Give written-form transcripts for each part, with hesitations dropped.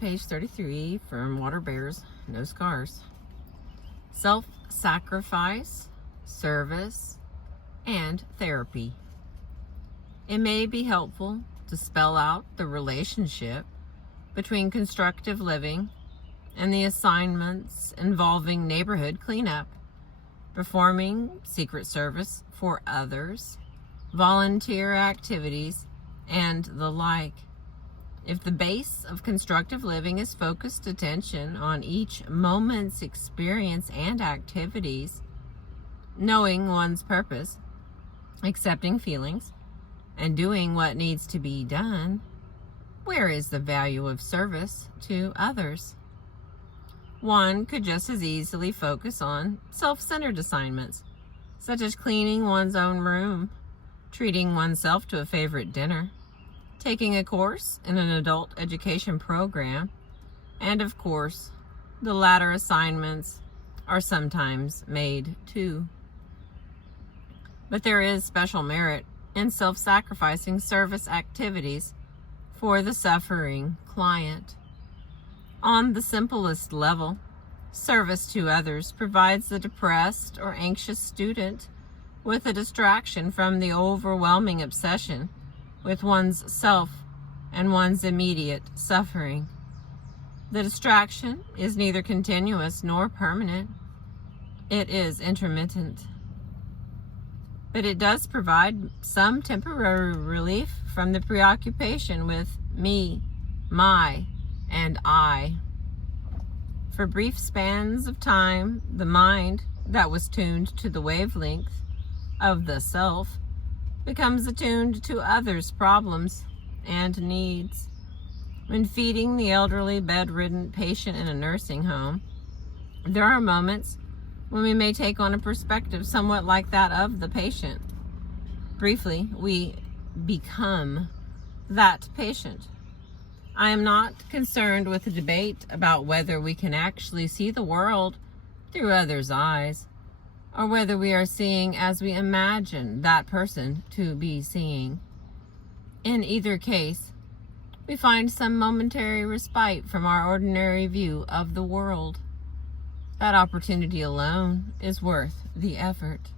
page 33 from Water Bears, No Scars. Self-sacrifice, service, and therapy. It may be helpful to spell out the relationship between constructive living and the assignments involving neighborhood cleanup, performing secret service for others, volunteer activities, and the like. If the base of constructive living is focused attention on each moment's experience and activities, knowing one's purpose, accepting feelings, and doing what needs to be done, where is the value of service to others? One could just as easily focus on self-centered assignments, such as cleaning one's own room, treating oneself to a favorite dinner, taking a course in an adult education program, and of course, the latter assignments are sometimes made too. But there is special merit in self-sacrificing service activities for the suffering client. On the simplest level, service to others provides the depressed or anxious student with a distraction from the overwhelming obsession with one's self and one's immediate suffering. The distraction is neither continuous nor permanent. It is intermittent. But it does provide some temporary relief from the preoccupation with me, my, and I. For brief spans of time, the mind that was tuned to the wavelength of the self becomes attuned to others' problems and needs. When feeding the elderly bedridden patient in a nursing home, there are moments when we may take on a perspective somewhat like that of the patient. Briefly, we become that patient. I am not concerned with the debate about whether we can actually see the world through others' eyes, or whether we are seeing as we imagine that person to be seeing. In either case, we find some momentary respite from our ordinary view of the world. That opportunity alone is worth the effort.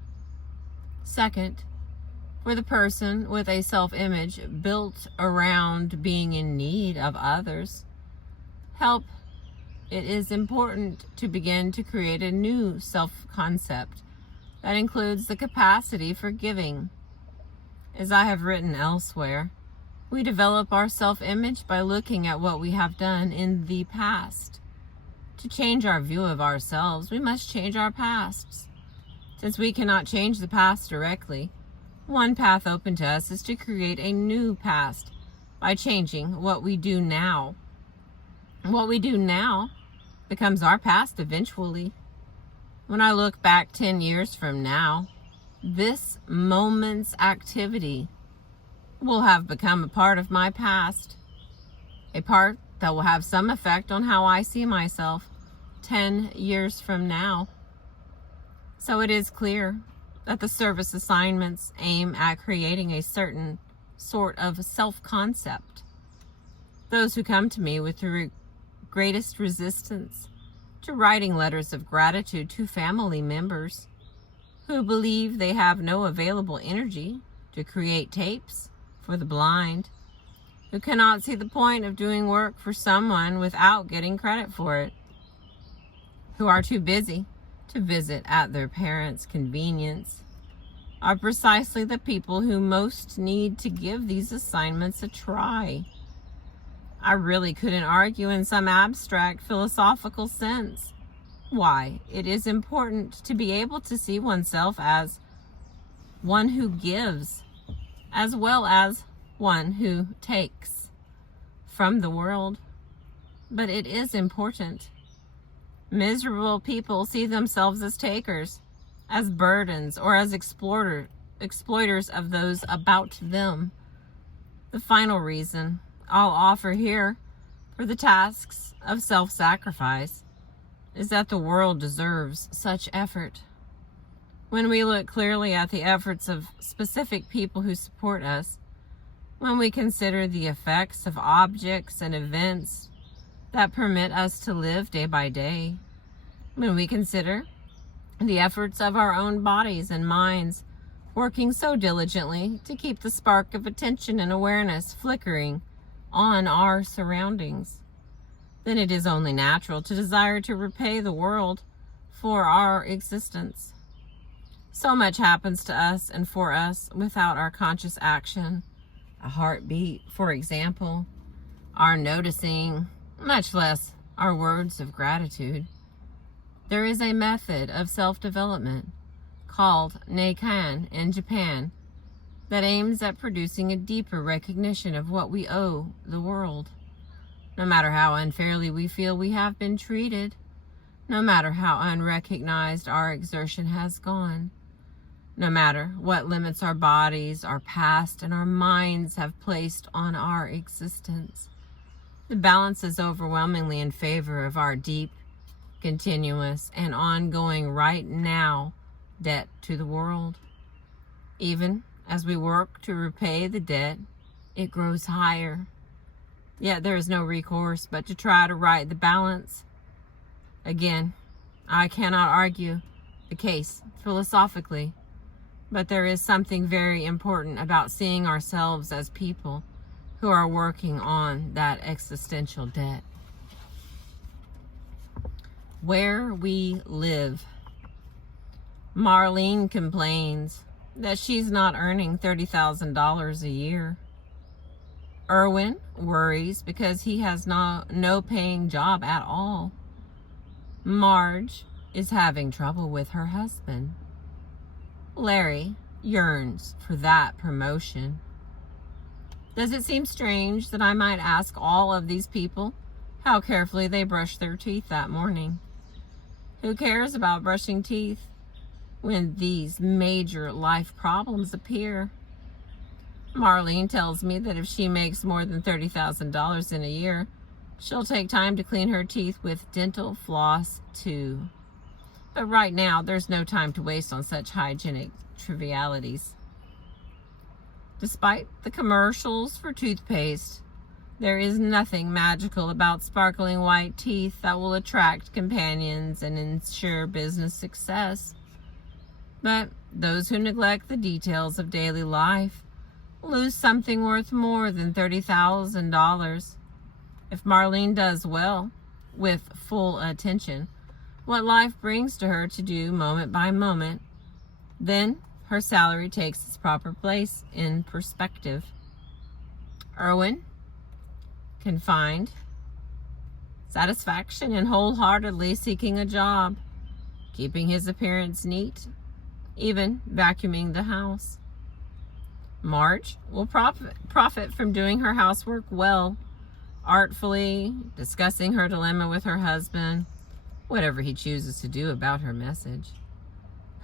Second, for the person with a self-image built around being in need of others' help, it is important to begin to create a new self-concept that includes the capacity for giving. As I have written elsewhere, we develop our self-image by looking at what we have done in the past. To change our view of ourselves, we must change our pasts. Since we cannot change the past directly, one path open to us is to create a new past by changing what we do now. What we do now becomes our past eventually. When I look back 10 years from now, this moment's activity will have become a part of my past, a part that will have some effect on how I see myself 10 years from now. So it is clear that the service assignments aim at creating a certain sort of self-concept. Those who come to me with the greatest resistance to writing letters of gratitude to family members who believe they have no available energy to create tapes for the blind, who cannot see the point of doing work for someone without getting credit for it, who are too busy to visit at their parents' convenience, are precisely the people who most need to give these assignments a try. I really couldn't argue in some abstract philosophical sense why it is important to be able to see oneself as one who gives, as well as one who takes from the world. But it is important. Miserable people see themselves as takers, as burdens, or as exploiters of those about them. The final reason I'll offer here for the tasks of self-sacrifice is that the world deserves such effort. When we look clearly at the efforts of specific people who support us, when we consider the effects of objects and events that permit us to live day by day. When we consider the efforts of our own bodies and minds working so diligently to keep the spark of attention and awareness flickering on our surroundings, then it is only natural to desire to repay the world for our existence. So much happens to us and for us without our conscious action. A heartbeat, for example, our noticing, much less our words of gratitude. There is a method of self-development called Neikan in Japan that aims at producing a deeper recognition of what we owe the world. No matter how unfairly we feel we have been treated, no matter how unrecognized our exertion has gone, no matter what limits our bodies, our past, and our minds have placed on our existence, the balance is overwhelmingly in favor of our deep, continuous, and ongoing right now debt to the world. Even as we work to repay the debt, it grows higher. Yet there is no recourse but to try to right the balance. Again, I cannot argue the case philosophically, but there is something very important about seeing ourselves as people who are working on that existential debt. Where we live. Marlene complains that she's not earning $30,000 a year. Erwin worries because he has no paying job at all. Marge is having trouble with her husband. Larry yearns for that promotion. Does it seem strange that I might ask all of these people how carefully they brushed their teeth that morning? Who cares about brushing teeth when these major life problems appear? Marlene tells me that if she makes more than $30,000 in a year, she'll take time to clean her teeth with dental floss too. But right now, there's no time to waste on such hygienic trivialities. Despite the commercials for toothpaste, there is nothing magical about sparkling white teeth that will attract companions and ensure business success. But those who neglect the details of daily life lose something worth more than $30,000. If Marlene does well, with full attention, what life brings to her to do moment by moment, then her salary takes its proper place in perspective. Erwin can find satisfaction in wholeheartedly seeking a job, keeping his appearance neat, even vacuuming the house. Marge will profit from doing her housework well, artfully discussing her dilemma with her husband, whatever he chooses to do about her message,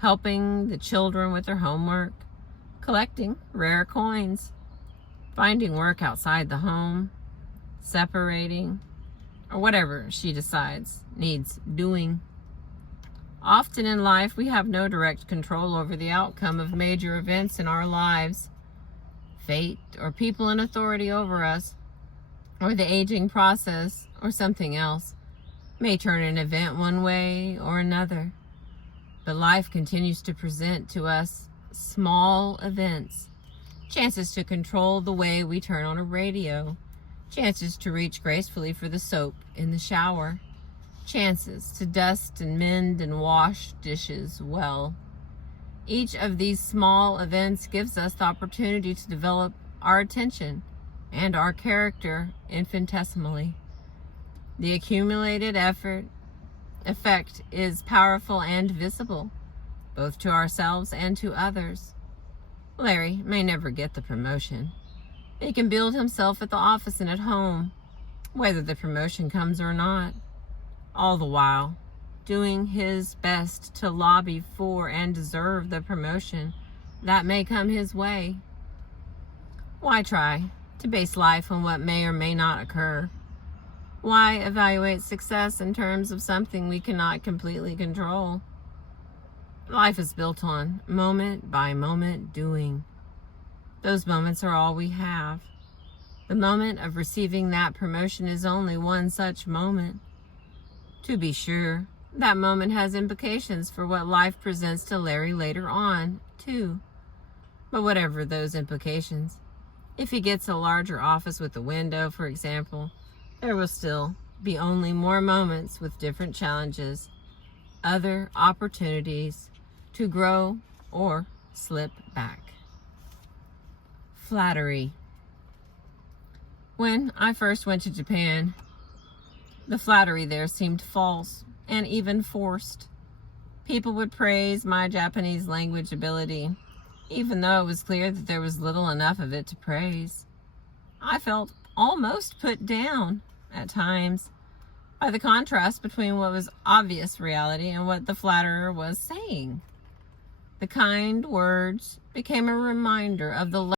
helping the children with their homework, collecting rare coins, finding work outside the home, separating, or whatever she decides needs doing. Often in life, we have no direct control over the outcome of major events in our lives. Fate or people in authority over us, or the aging process, or something else, may turn an event one way or another. But life continues to present to us small events, chances to control the way we turn on a radio, chances to reach gracefully for the soap in the shower, chances to dust and mend and wash dishes well. Each of these small events gives us the opportunity to develop our attention and our character infinitesimally. The accumulated effect is powerful and visible, both to ourselves and to others. Larry may never get the promotion. He can build himself at the office and at home, whether the promotion comes or not, all the while doing his best to lobby for and deserve the promotion that may come his way. Why try to base life on what may or may not occur? Why evaluate success in terms of something we cannot completely control? Life is built on moment by moment doing. Those moments are all we have. The moment of receiving that promotion is only one such moment. To be sure, that moment has implications for what life presents to Larry later on, too. But whatever those implications, if he gets a larger office with a window, for example, there will still be only more moments with different challenges, other opportunities to grow or slip back. Flattery. When I first went to Japan, the flattery there seemed false and even forced. People would praise my Japanese language ability, even though it was clear that there was little enough of it to praise. I felt almost put down, at times, by the contrast between what was obvious reality and what the flatterer was saying. The kind words became a reminder of the